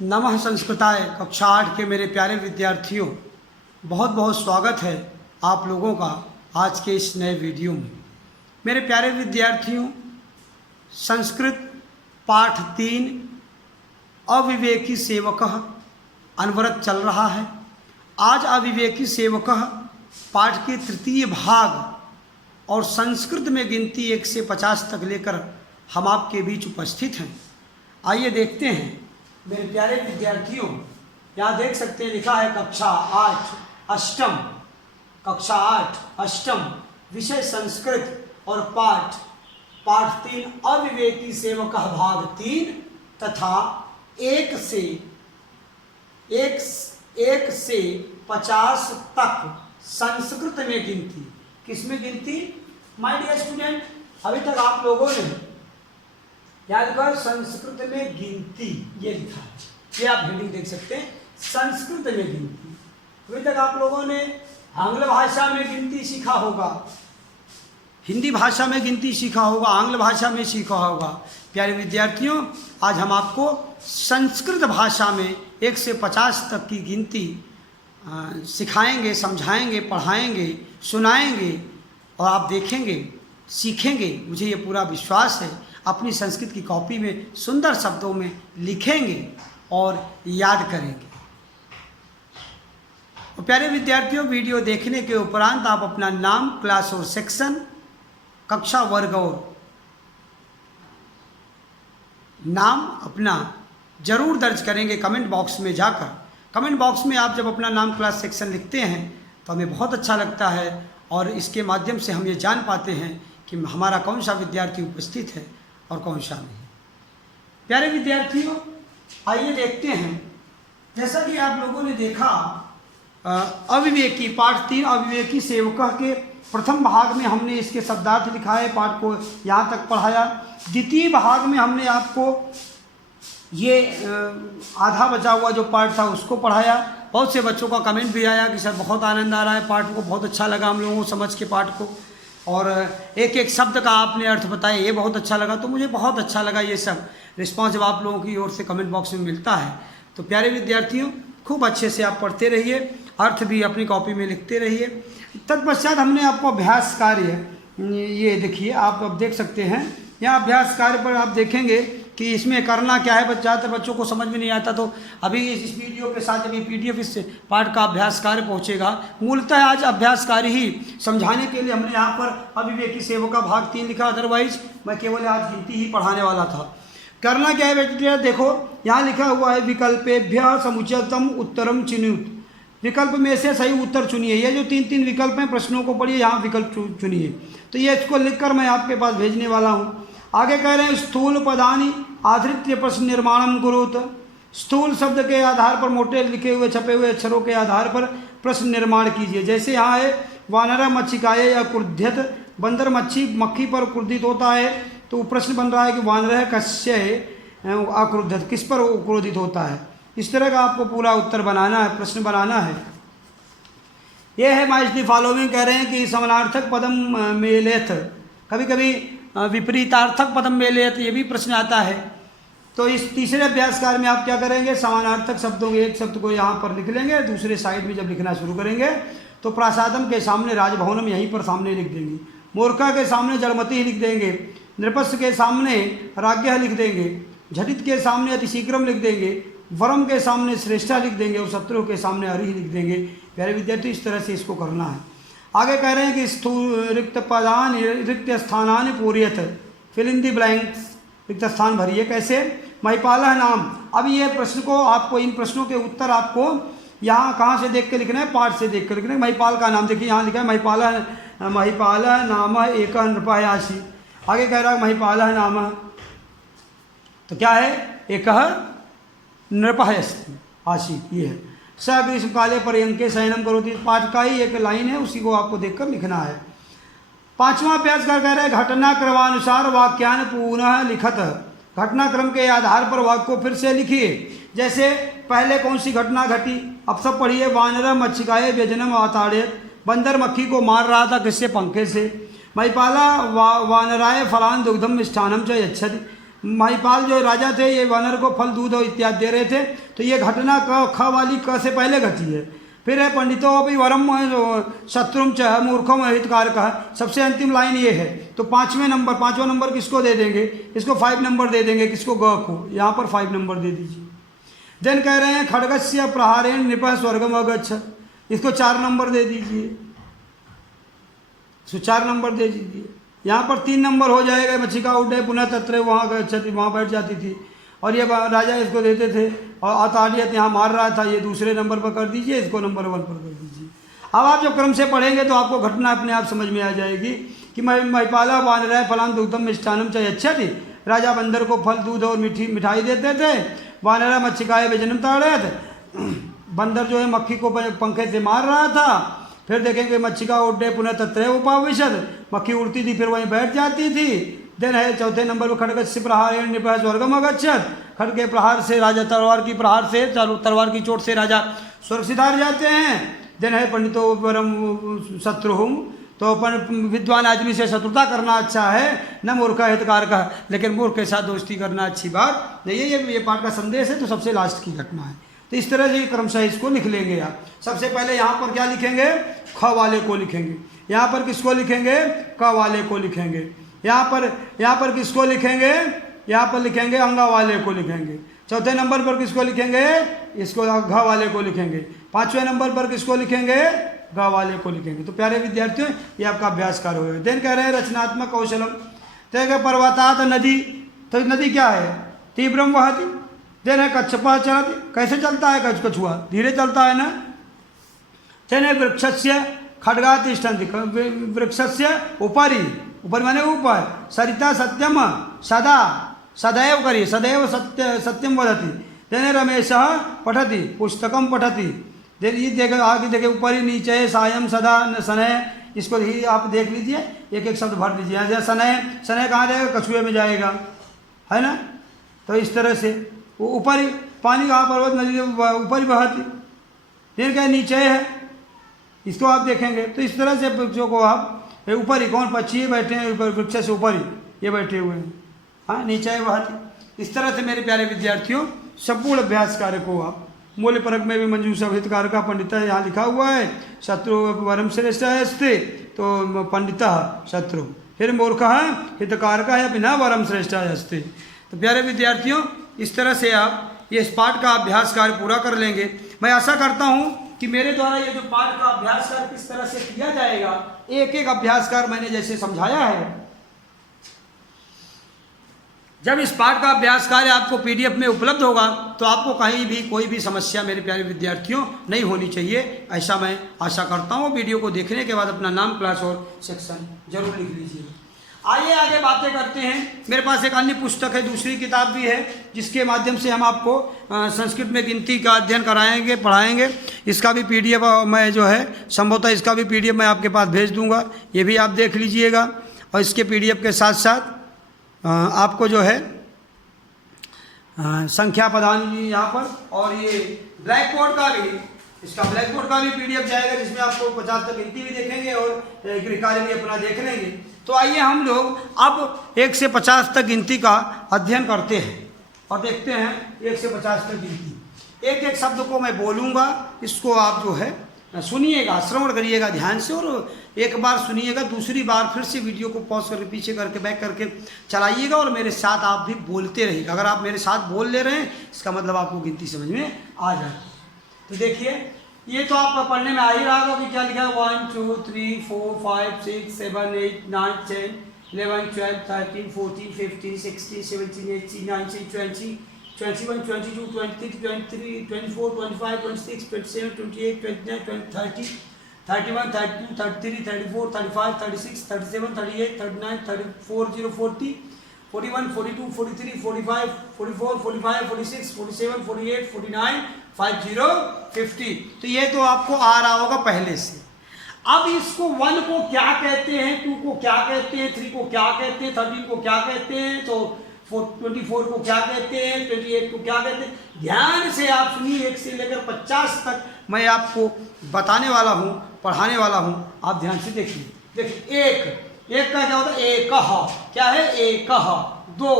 नमः संस्कृताय कक्षा 8 के मेरे प्यारे विद्यार्थियों, बहुत बहुत स्वागत है आप लोगों का आज के इस नए वीडियो में। मेरे प्यारे विद्यार्थियों, संस्कृत पाठ 3 अविवेकी सेवकः अनवरत चल रहा है। आज अविवेकी सेवकः पाठ के तृतीय भाग और संस्कृत में गिनती 1 से 50 तक लेकर हम आपके बीच उपस्थित हैं। आइए देखते हैं मेरे प्यारे विद्यार्थियों। यहाँ देख सकते हैं लिखा है कक्षा 8 अष्टम, कक्षा 8 अष्टम, विषय संस्कृत और पाठ 3 अविवेकी सेवकः भाग 3 तथा 1 से 50 तक संस्कृत में गिनती। किस में गिनती? माय डियर स्टूडेंट, अभी तक आप लोगों ने याद कर संस्कृत में गिनती ये लिखा है, ये आप हेडिंग देख सकते हैं, संस्कृत में गिनती। अभी तक आप लोगों ने आंग्ल भाषा में गिनती सीखा होगा, हिंदी भाषा में गिनती सीखा होगा, आंग्ल भाषा में सीखा होगा। प्यारे विद्यार्थियों, आज हम आपको संस्कृत भाषा में 1 से 50 तक की गिनती सिखाएंगे, समझाएंगे, पढ़ाएंगे, सुनाएंगे और आप देखेंगे, सीखेंगे। मुझे ये पूरा विश्वास है, अपनी संस्कृत की कॉपी में सुंदर शब्दों में लिखेंगे और याद करेंगे। और प्यारे विद्यार्थियों, वीडियो देखने के उपरांत आप अपना नाम, क्लास और सेक्शन, कक्षा, वर्ग और नाम अपना जरूर दर्ज करेंगे कमेंट बॉक्स में जाकर। कमेंट बॉक्स में आप जब अपना नाम, क्लास, सेक्शन लिखते हैं तो हमें बहुत अच्छा लगता है और इसके माध्यम से हम ये जान पाते हैं कि हमारा कौन सा विद्यार्थी उपस्थित है और कौन सा नहीं। प्यारे विद्यार्थियों, आइए देखते हैं। जैसा कि आप लोगों ने देखा, अविवेकी पाठ 3 अविवेकी सेवकः के प्रथम भाग में हमने इसके शब्दार्थ लिखा है, पाठ को यहाँ तक पढ़ाया। द्वितीय भाग में हमने आपको ये आधा बचा हुआ जो पाठ था उसको पढ़ाया। बहुत से बच्चों का कमेंट भी आया कि सर बहुत आनंद आ रहा है, पाठ को बहुत अच्छा लगा हम लोगों को समझ के पाठ को, और एक एक शब्द का आपने अर्थ बताया, ये बहुत अच्छा लगा। तो मुझे बहुत अच्छा लगा ये सब रिस्पॉन्स जब आप लोगों की ओर से कमेंट बॉक्स में मिलता है। तो प्यारे विद्यार्थियों, खूब अच्छे से आप पढ़ते रहिए, अर्थ भी अपनी कॉपी में लिखते रहिए। तत्पश्चात हमने आपको अभ्यास कार्य, ये देखिए आप अब देख सकते हैं यहाँ अभ्यास कार्य पर आप देखेंगे कि इसमें करना क्या है। ज़्यादातर बच्चों को समझ में नहीं आता, तो अभी इस वीडियो के साथ अभी PDF इस पाठ का अभ्यास कार्य पहुँचेगा। मूलतः आज अभ्यास कार्य ही समझाने के लिए हमने यहाँ पर अविवेकी सेवकः भाग 3 लिखा, अदरवाइज मैं केवल आज गिनती ही पढ़ाने वाला था। करना क्या है बेटे, देखो यहाँ लिखा हुआ है विकल्पेभ्यः समुचितम उत्तरम चिनुत। विकल्प में से सही उत्तर चुनिए। ये जो 3 विकल्प हैं, प्रश्नों को पढ़िए, यहाँ विकल्प चुनिए। तो ये इसको लिखकर मैं आपके पास भेजने वाला हूँ। आगे कह रहे हैं स्थूल पदानि आधृत्य प्रश्न निर्माणम कुरुत। स्थूल शब्द के आधार पर, मोटे लिखे हुए छपे हुए अक्षरों के आधार पर प्रश्न निर्माण कीजिए। जैसे यहाँ है वानर मच्छिकाय या क्रुध्यत, बंदर मक्खी पर क्रोधित होता है, तो प्रश्न बन रहा है कि वानर कस्य अक्रुद्धत, किस पर क्रोधित होता है। इस तरह का आपको पूरा उत्तर बनाना है, प्रश्न बनाना है। यह है माइज दी फॉलोइंग, कह रहे हैं कि समानार्थक पदम मेलेथ, कभी कभी विपरीतार्थक पदम मेलेथ, ये भी प्रश्न आता है। तो इस तीसरे अभ्यास कार्य में आप क्या करेंगे, समानार्थक शब्दों के एक शब्द को यहाँ पर लिख लेंगे, दूसरे साइड में जब लिखना शुरू करेंगे तो प्रासादम के सामने राजभवनम यहीं पर सामने लिख देंगे, मूर्खा के सामने जड़मती लिख देंगे, नृपस्य के सामने राज्ञः लिख देंगे, झटित के सामने अतिशीघ्रम लिख देंगे, वरम के सामने श्रेष्ठा लिख देंगे और शत्रु के सामने हरि लिख देंगे। प्यारे विद्यार्थी, इस तरह से इसको करना है। आगे कह रहे हैं कि स्थूल रिक्त पदान रिक्त स्थानानि पूर्यत, फिल इन द ब्लैंक्स, रिक्त स्थान भरिए। कैसे? महिपालः नाम। अब ये प्रश्न को आपको, इन प्रश्नों के उत्तर आपको यहाँ कहाँ से देख के लिखना है, पाठ से देख कर लिखना है। महिपाल का नाम देखिए, यहाँ लिखा है महिपालः नाम एकः नृपः आसीत्। आगे कह रहा है महिपालः नाम, तो क्या है, एकः नृपः आसीत्, ये है। स ग्रीष्मकाले पर्यंके शयनम करोति, पाठ का ही एक लाइन है, उसी को आपको देखकर लिखना है। 5वां अभ्यास कर कह रहे हैं घटनाक्रमानुसार वाक्यान पुनः लिखत। घटनाक्रम के आधार पर वाक्य को फिर से लिखिए। जैसे पहले कौन सी घटना घटी, अब सब पढ़िए। वानर मच्छिकाय व्यजनम आताड़ेत, बंदर मक्खी को मार रहा था, किससे, पंखे से। महिपाला वानराय फलान दुग्धम मिष्ठानम च यच्छति, महिपाल जो राजा थे ये वानर को फल दूध और इत्यादि दे रहे थे। तो ये घटना ख वाली क से पहले घटी है। फिर है पंडितों अभी वरम शत्रुम च मूर्खम हितकारक है, सबसे अंतिम लाइन ये है। तो पाँचवा नंबर किसको दे देंगे? इसको 5 नंबर दे देंगे। किसको? ग को। यहाँ पर 5 नंबर दे दीजिए। देन कह रहे हैं खड्गस्य प्रहारेण नृपः स्वर्गम अगच्छत्, इसको 4 नंबर दे दीजिए। इसको 4 नंबर दे दीजिए। यहाँ पर 3 नंबर हो जाएगा। मच्छिका उड्डे पुनः तत्र वहाँ गच्छति, वहाँ बैठ जाती थी और ये राजा इसको देते थे। और अताड़ियत यहाँ मार रहा था, ये दूसरे नंबर पर कर दीजिए, इसको नंबर 1 पर कर दीजिए। अब आप जब क्रम से पढ़ेंगे तो आपको घटना अपने आप समझ में आ जाएगी कि महिपाला वानराय फलां दुग्धम मिष्टान्नम च यच्छति, राजा बंदर को फल दूध और मिठाई देते थे। वानरा मच्छिकाय व्यजनम ताड़यत्, बंदर जो है मक्खी को पंखे से मार रहा था। फिर देखेंगे मच्छिका उड्डे पुनः तत्रैव उपाविशत्, मक्खी उड़ती थी फिर वहीं बैठ जाती थी। देन है चौथे नंबर पर खड्गस्य प्रहारेण नृपः स्वर्गम अगच्छत्, खड्ग के प्रहार से राजा, तलवार की प्रहार से, तलवार की चोट से राजा स्वर्ग सिधार जाते हैं। देन है पंडितो वरम शत्रुहुम, तो विद्वान आदमी से शत्रुता करना अच्छा है, न मूर्ख हितकारक, लेकिन मूर्ख के साथ दोस्ती करना अच्छी बात नहीं है। ये पाठ का संदेश है। तो सबसे लास्ट की घटना है। तो इस तरह से क्रमशः इसको लिख लेंगे आप। सबसे पहले यहाँ पर क्या लिखेंगे? ख वाले को लिखेंगे। यहाँ पर किसको लिखेंगे? क वाले को लिखेंगे। यहाँ पर किसको लिखेंगे? यहाँ पर लिखेंगे अंगा वाले को लिखेंगे। चौथे नंबर पर किसको लिखेंगे? इसको घ वाले को लिखेंगे। 5वें नंबर पर किसको लिखेंगे? ग वाले को लिखेंगे। तो प्यारे विद्यार्थियों ये आपका अभ्यास कार्य होगा। देन कह रहे हैं रचनात्मक कौशलम, तो पर्वतात नदी, तो नदी क्या है? तीव्रम वहति। देन है कच्छपः चलति, कैसे चलता है कछुआ? धीरे चलता है ना। देन है वृक्षस्य खड्गा तिष्ठन्ति, वृक्षस्य उपरि, ऊपर माने ऊपर। सरिता सत्यम सदा, सदैव करिए, सदैव सत्यम वदति। देन रमेशः पठति, पुस्तकम पठति। देन ये देखे आगे देखे ऊपर ही नीचे सायं सदा शनैः, इसको ही आप देख लीजिए, एक एक शब्द भर लीजिए। जैसे शनैः कहाँ जाएगा? कछुए में जाएगा, है ना। तो इस तरह से वो ऊपर ही पानी कहाँ? पर्वत नदी ऊपर ही बहती। देन क्या नीचे है, इसको आप देखेंगे। तो इस तरह से बच्चों को आप ऊपर ही, कौन? पक्षी बैठे हैं ऊपर, वृक्ष से ऊपर ही ये बैठे हुए हैं। हाँ, नीचे बहती। इस तरह से मेरे प्यारे विद्यार्थियों संपूर्ण अभ्यास कार्य को आप मूल्य परक में भी मंजूषा हितकार का पंडित यहाँ लिखा हुआ है। शत्रु वरम श्रेष्ठ अस्ति, तो पंडित शत्रु, फिर मूर्ख हितकार का है बिना वरम श्रेष्ठ अस्ति। तो प्यारे विद्यार्थियों इस तरह से आप ये इस पाठ का अभ्यास कार्य पूरा कर लेंगे। मैं आशा करता हूँ कि मेरे द्वारा ये जो पाठ का अभ्यास कार्य किस तरह से किया जाएगा, एक एक अभ्यास कार्य मैंने जैसे समझाया है, जब इस पाठ का अभ्यास कार्य आपको PDF में उपलब्ध होगा तो आपको कहीं भी कोई भी समस्या मेरे प्यारे विद्यार्थियों नहीं होनी चाहिए, ऐसा मैं आशा करता हूँ। वीडियो को देखने के बाद अपना नाम, क्लास और सेक्शन जरूर लिख लीजिए। आइए आगे बातें करते हैं। मेरे पास एक अन्य पुस्तक है, दूसरी किताब भी है, जिसके माध्यम से हम आपको संस्कृत में गिनती का अध्ययन कराएंगे, पढ़ाएंगे। इसका भी PDF मैं जो है संभवतः इसका भी PDF मैं आपके पास भेज दूंगा, ये भी आप देख लीजिएगा। और इसके PDF के साथ साथ आपको जो है संख्या प्रदान यहाँ पर, और ये ब्लैक बोर्ड का भी, इसका ब्लैक बोर्ड का भी PDF जाएगा, जिसमें आपको 50 तक गिनती भी देखेंगे और गृह कार्य भी अपना देख लेंगे। तो आइए हम लोग अब 1 से 50 तक गिनती का अध्ययन करते हैं और देखते हैं 1 से 50 तक गिनती। एक एक शब्द को मैं बोलूँगा, इसको आप जो है सुनिएगा, श्रवण करिएगा ध्यान से, और एक बार सुनिएगा, दूसरी बार फिर से वीडियो को पॉज करके पीछे करके बैक करके चलाइएगा और मेरे साथ आप भी बोलते रहिएगा। अगर आप मेरे साथ बोल ले रहे हैं इसका मतलब आपको गिनती समझ में आ जाए। तो देखिए ये तो आपको पढ़ने में आ ही रहा होगा कि क्या लिखा है। 1 2 3 4 5 6 7 8 9 10 11 12 13 14 15 16 17 18 19 20 21 22 23 24 25 26 27 28 29 30 31 32 33 34 35 36 37 38 39 40 41 42 43 45 44 45 46 47 48 49 50 50। तो ये तो आपको आ रहा होगा पहले से। अब इसको 1 को क्या कहते हैं, 2 को क्या कहते हैं, 3 को क्या कहते हैं, 13 को क्या कहते हैं, तो 24 को क्या कहते हैं, 28 को क्या कहते हैं। ध्यान से आप सुनिए, 1 से लेकर 50 तक मैं आपको बताने वाला हूँ, पढ़ाने वाला हूँ, आप ध्यान से देखिए। देखिए एक का क्या होता है? एक, क्या है? एक। 2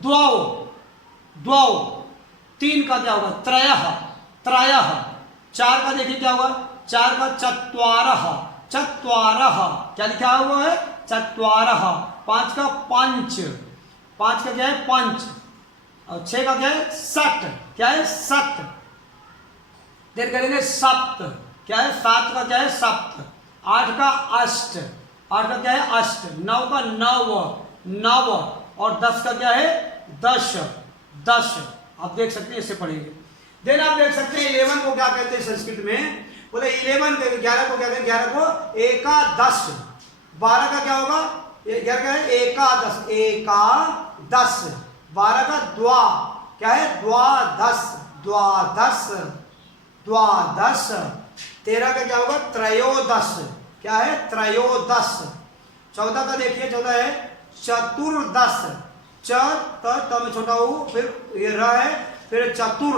द्वौ, द्वौ। 3 का क्या होगा? त्रयः, त्रयः। 4 का देखिए क्या होगा? 4 का चत्वारः, चत्वारः। क्या लिखा हुआ है? चत्वारः। 5 का पंच, 5 का क्या है? पंच। और 6 का क्या है? सट। क्या है? सट। देर करेंगे सप्त। क्या है? 7 का क्या है? सप्त। 8 का अष्ट, 8 का क्या है? अष्ट। 9 का नव, नव। और 10 का क्या है? दश, दश। आप देख सकते हैं, इससे पढ़ेंगे। देन आप देख सकते हैं 11 को क्या कहते हैं संस्कृत में? बोले 11 11 को क्या कहते हैं? 11 को एकादश। 12 का क्या होगा? 11 का है एकादश, एकादश। 12 का द्वा, क्या है? द्वादश, द्वादश, द्वादश। 13 का क्या होगा? त्रयोदश। क्या है? त्रयोदश। 14 का देखिए, 14 है चतुर्दश। च में छोटा हूं, फिर ये र है, फिर चतुर,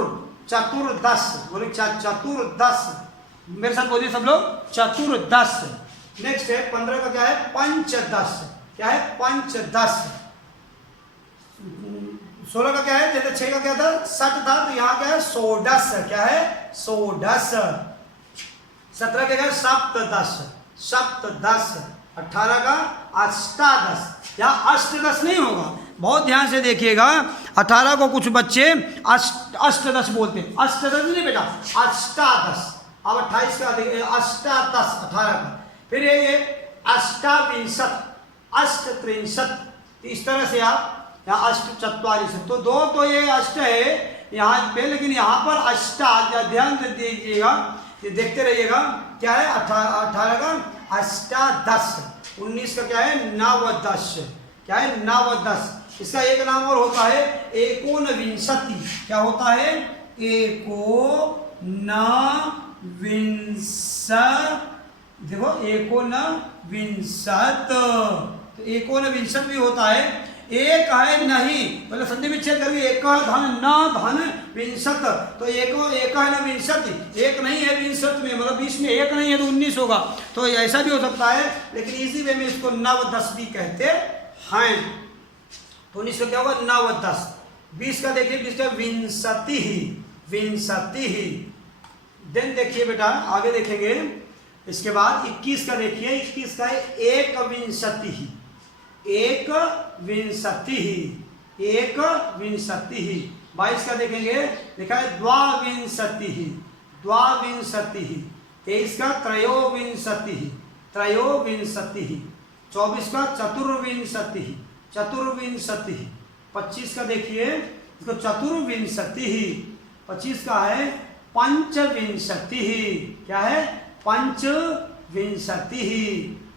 चतुर्दश। बोले चतुर्दश। मेरे साथ बोलिए सब लोग, चतुर्दश। नेक्स्ट है 15 का क्या है? पंचदश। क्या है? पंचदश। 16 का क्या है? जैसे 6 का क्या था? सट था, तो यहाँ क्या है? षोडश। क्या है? षोडश। 17 का क्या है? सप्तदश, सप्तदश। 18 का अष्टादश। यहाँ अष्टदश नहीं होगा, बहुत ध्यान से देखिएगा। 18 को कुछ बच्चे अष्टदश बोलते हैं। अष्टदश नहीं बेटा, अष्टादश। अब 28 का देखिए, अष्टादश 18 का। फिर ये अष्टाविंशत, अष्टत्रिंशत। इस तरह से आप यहाँ अष्ट चत्वारिशत, तो 2 तो ये अष्ट है यहाँ पे, लेकिन यहाँ पर अष्टा, ध्यान से देखिएगा, ये देखते रहिएगा। क्या है? 18 का अष्टादश। 19 का क्या है? नवदश। क्या है? नवदश। इसका एक नाम और होता है एकोनविंशति। क्या होता है? एकोनविंशत। देखो, एकोनविंशत, तो एकोनविंशत भी होता है। एक है नहीं, पहले संधि विच्छेद करके एक धन न धन विंशत, तो एक है न विंशति, एक नहीं है विंशत में, मतलब 20 में एक नहीं है तो 19 होगा। तो ऐसा भी हो सकता है, लेकिन इसी वे में इसको नवदश भी कहते हैं। तो 19 का क्या होगा? नवदश। 20 का देखिए, 20 का विंशति ही, विंशति ही। देन देखिए बेटा, आगे देखेंगे इसके बाद 21 का देखिए, 21 का है एक विंशति ही, एक विंशति ही, एक विंशति ही। 22 का देखेंगे, लिखा है द्वाविंशति ही, द्वाविंशति ही। 23 का त्रयोविंशति ही, त्रयोविंशति ही। 24 का चतुर्विंशति ही, चतुर्विंशति ही। 25 का देखिए, इसको चतुर्विंशति ही। 25 का है पंचविंशति ही। क्या है? पंचविंशति ही,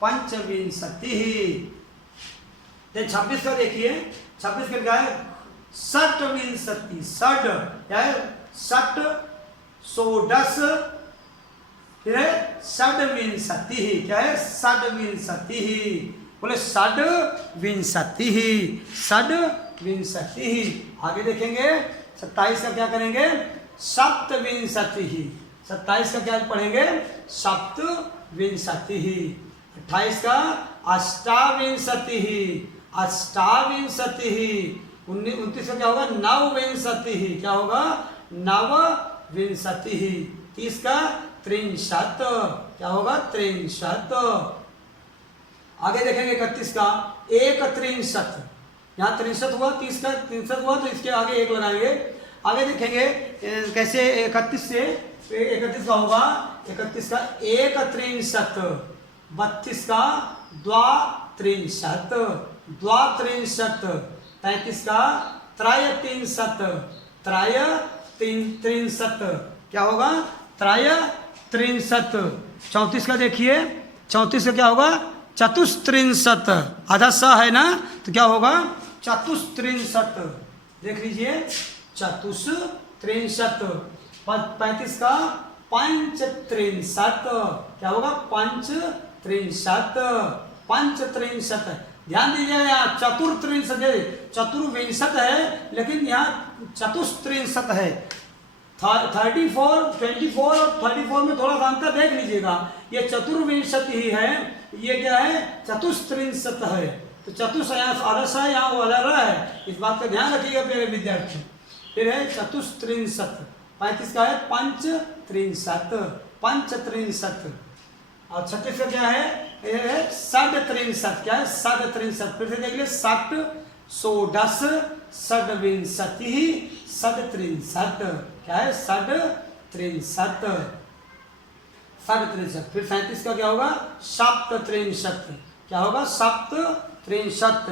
पंचविंशति ही। 26 का देखिए, 26 का क्या है? षट्विंशति, षट। क्या है? षट, षोडश, फिर है षड्विंशति ही। क्या है? षड्विंशति ही। बोले षड्विंशति ही, षड्विंशति ही। आगे देखेंगे 27 का क्या करेंगे? सप्तविंशति ही। 27 का क्या पढ़ेंगे? सप्तविंशति ही। 28 का अष्टाविंशति ही, अष्टाविंशति ही। 29 का क्या होगा? नवविंशति ही। क्या होगा? नवविंशति ही। 30 का त्रिंशत। क्या होगा? त्रिंशत। आगे देखेंगे 31 का एक त्रिंशत। यहाँ त्रिंशत हुआ, 30 का त्रिंशत हुआ, तो इसके आगे एक लगाएंगे। आगे देखेंगे कैसे 31 से 31 का होगा, 31 का एक त्रिंशत। 32 का द्वात्रिंशत, द्वात्रिंशत। 33 का त्रयत्रिंशत, त्रयत्रिंशत। क्या होगा? त्रयत्रिंशत। 34 का देखिए, 34 का क्या होगा? चतुस्त्रिंशत। आधा स है ना, तो क्या होगा? चतुस्त्रिंशत। देख लीजिए, चतुस्त्रिंशत। 35 का पंचत्रिंशत। क्या होगा? पंचत्रिंशत, पंचत्रिंशत। ध्यान दीजिए, यहाँ चतुर्त्रिंशत है, चतुर्विंशत है, लेकिन यहाँ चतुस्त्रिंशत है। 34, 24 और 34 में थोड़ा सा अंतर देख लीजिएगा। ये चतुर्विंशति ही है, ये क्या है? चतुस्त्रिंशत है। तो चतुष्यांश आदर्श है, यहाँ वो अलग है, इस बात का ध्यान रखिएगा प्यारे विद्यार्थी। फिर है चतुस्त्रिंशत, 35 का है पंचत्रिंशत, पंचत्रिंशत। और 36 का क्या है, ये है षड्त्रिंशत। क्या है, षड्त्रिंशत। फिर से देख लिया, षट षोडश षड्विंशति षड्त्रिंशत। क्या है, षड्त्रिंशत, षड्त्रिंशत। फिर 37 का क्या होगा, सप्तत्रिंशत। क्या होगा, सप्तत्रिंशत,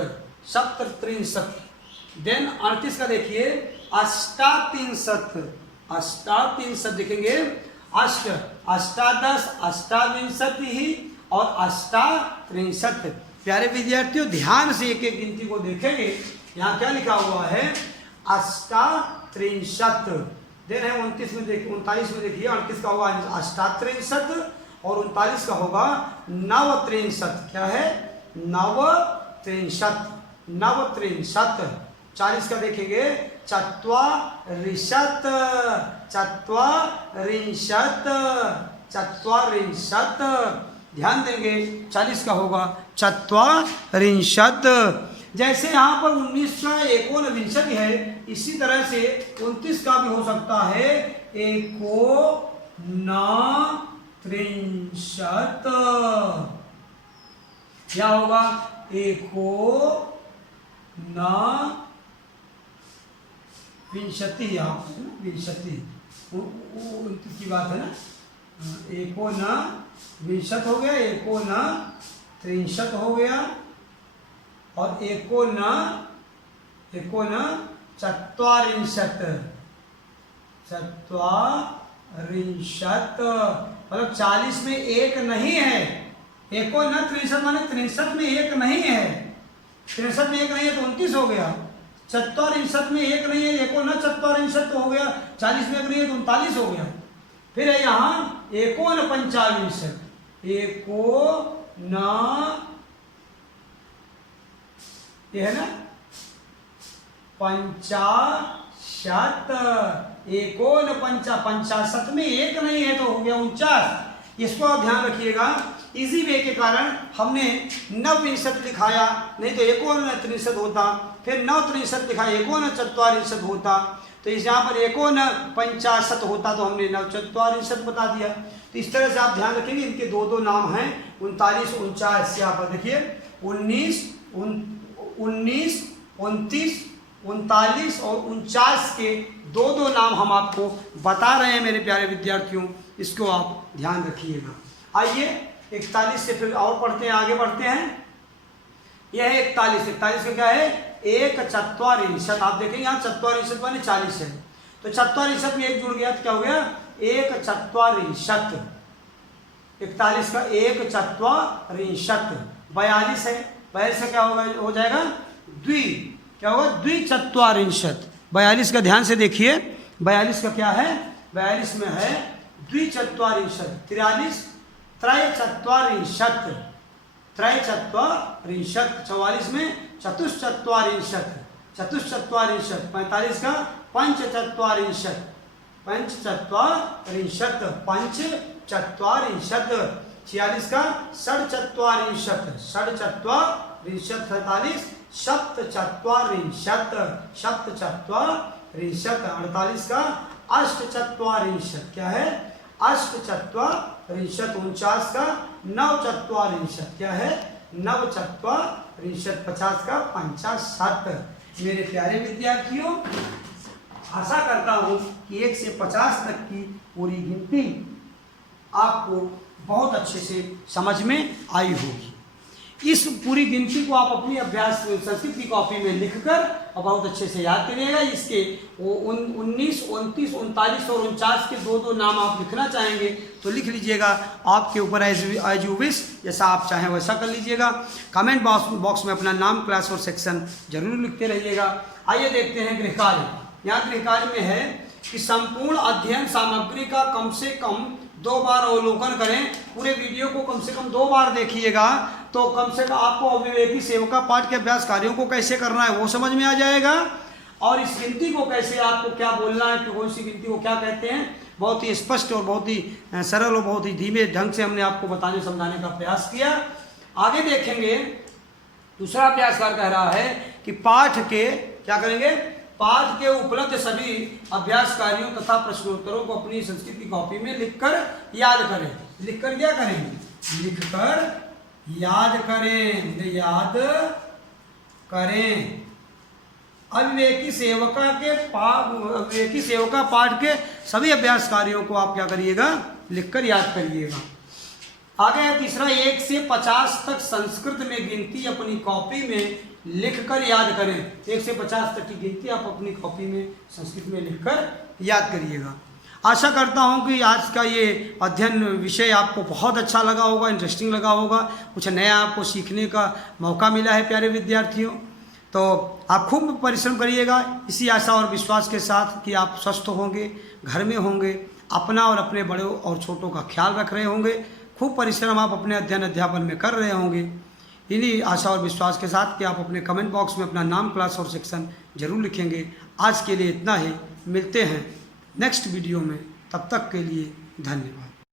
सप्तत्रिंशत। देन 38 का देखिए, अष्टात्रिंशत, अष्टात्रिंशत लिखेंगे, अष्ट अष्टादश अष्टाविंशति और अष्टात्रिंशत। प्यारे विद्यार्थियों ध्यान से एक एक गिनती को देखेंगे। यहाँ क्या लिखा हुआ है, अष्टात्रिंशत। देन है 29 में देखिए, 39 में देखिए, 38 का होगा अष्टात्रिंशत और 39 का होगा नवत्रिंशत। क्या है, नवत्रिंशत, नवत्रिंशत। 40 का देखेंगे, चत्वारिंशत, चत्वारिंशत, चत्वारिंशत। ध्यान देंगे, 40 का होगा चत्वारिंशत। जैसे यहाँ पर 19 का एकोनविंशति है, इसी तरह से 29 का भी हो सकता है एकोनत्रिंशत। क्या होगा, एकोनविंशति, यहाँ विंशति 29 की बात है ना, एकोनविंशत हो गया, एकोनत्रिंशत हो गया और एकोनचत्वारिंशत, चत्वारिंशत। मतलब 40 में एक नहीं है, एकोनत्रिंशत माने 63 में एक नहीं है, 63 में एक नहीं है तो 29 हो गया। चत्वारिंशत में एक नहीं है, एकोनचत्वारिंशत तो हो गया, 40 में एक नहीं है तो 39 हो गया। फिर है यहाँ एकोनपंचाविंशत, ये है ना पंचाशत, पंचाशत में एक नहीं है तो हो गया 49। इसको आप ध्यान रखिएगा, इसी वे के कारण हमने नवविंशत लिखाया, नहीं तो एकोनत्रिंशत होता, फिर नवत्रिंशत लिखा, एकोनचत्वारिंशत होता, तो इस यहाँ पर एकोनपंचाशत होता तो हमने नवचत्वारिंशत बता दिया। तो इस तरह से आप ध्यान रखेंगे, इनके दो दो नाम हैं, 39 49। यहाँ पर देखिए 19 29 29 39 और 49 के दो दो नाम हम आपको बता रहे हैं मेरे प्यारे विद्यार्थियों, इसको आप ध्यान रखिएगा। आइए 41 से फिर और पढ़ते हैं, आगे बढ़ते हैं। यह है 41, 41 का क्या है, एक चत्वारिंशत। आप देखेंगे यहाँ चत्वारिंशत माने 40 है, तो चत्वारिंशत में एक जुड़ गया तो क्या हो गया, एक चत्वारिंशत। 41 का एक चत्वारिंशत। 42 है, 42 का क्या होगा, हो जाएगा क्या होगा, द्विचत्वारिंशत। 42 का ध्यान से देखिए, 42 का क्या है, 42 में है द्विचत्वारिंशत। 43 त्रयचत्वारिंशत, त्रयचत्वारिंशत। 44 में चतुश्चत्वारिंशत, चतुश्चत्वारिंशत। 45 का पंचचत्वारिंशत, पंचचत्वारिंशत, पंचचत्वारिंशत। 46 का षड्चत्वारिंशत, षड्चत्वारिंशत। 47 सप्तचत्वारिंशत, सप्तचत्वारिंशत। 48 का अष्टचत्वारिंशत। क्या है, अष्टचत्वारिंशत। 49 का नवचत्वारिंशत। क्या है, नवचत्वारिंशत। 50 का पंचाशत। मेरे प्यारे विद्यार्थियों, आशा करता हूँ कि 1 से 50 तक की पूरी गिनती आपको बहुत अच्छे से समझ में आई होगी। इस पूरी गिनती को आप अपनी अभ्यास संस्कृत की कॉपी में लिखकर और बहुत अच्छे से याद करिएगा। इसके 19, 29, 39 और 49 के दो दो नाम आप लिखना चाहेंगे तो लिख लीजिएगा, आपके ऊपर एज यू विश, जैसा आप चाहें वैसा कर लीजिएगा। कमेंट बॉक्स में अपना नाम, क्लास और सेक्शन जरूर लिखते रहिएगा। आइए देखते हैं गृहकार्य। यहाँ गृहकार्य में है कि संपूर्ण अध्ययन सामग्री का कम से कम 2 बार अवलोकन करें। पूरे वीडियो को कम से कम 2 बार देखिएगा तो कम से कम आपको अविवेकी सेवका पाठ के अभ्यास कार्यों को कैसे करना है वो समझ में आ जाएगा, और इस गिनती को कैसे आपको क्या बोलना है कि कौन सी गिनती को क्या कहते हैं, बहुत ही स्पष्ट और बहुत ही सरल और बहुत ही धीमे ढंग से हमने आपको बताने समझाने का प्रयास किया। आगे देखेंगे दूसरा अभ्यासकार कह रहा है कि पाठ के क्या करेंगे, पाठ के उपलब्ध सभी अभ्यास कार्यों तथा प्रश्नोत्तरों को अपनी संस्कृत की कॉपी में लिखकर याद करें। लिखकर क्या करेंगे, लिखकर याद करें, याद करें। अविवेकी सेवका पाठ के सभी अभ्यास कार्यों को आप क्या करिएगा, लिखकर याद करिएगा। आगे है तीसरा, 1 से 50 तक संस्कृत में गिनती अपनी कॉपी में लिखकर याद करें। 1 से 50 तक की गिनती आप अपनी कॉपी में संस्कृत में लिखकर याद करिएगा। आशा करता हूं कि आज का ये अध्ययन विषय आपको बहुत अच्छा लगा होगा, इंटरेस्टिंग लगा होगा, कुछ नया आपको सीखने का मौका मिला है प्यारे विद्यार्थियों। तो आप खूब परिश्रम करिएगा इसी आशा और विश्वास के साथ कि आप स्वस्थ होंगे, घर में होंगे, अपना और अपने बड़ों और छोटों का ख्याल रख रहे होंगे। खूब परिश्रम आप अपने अध्ययन अध्यापन में कर रहे होंगे। इन्हीं आशा और विश्वास के साथ कि आप अपने कमेंट बॉक्स में अपना नाम, क्लास और सेक्शन जरूर लिखेंगे। आज के लिए इतना ही, मिलते हैं नेक्स्ट वीडियो में, तब तक के लिए धन्यवाद।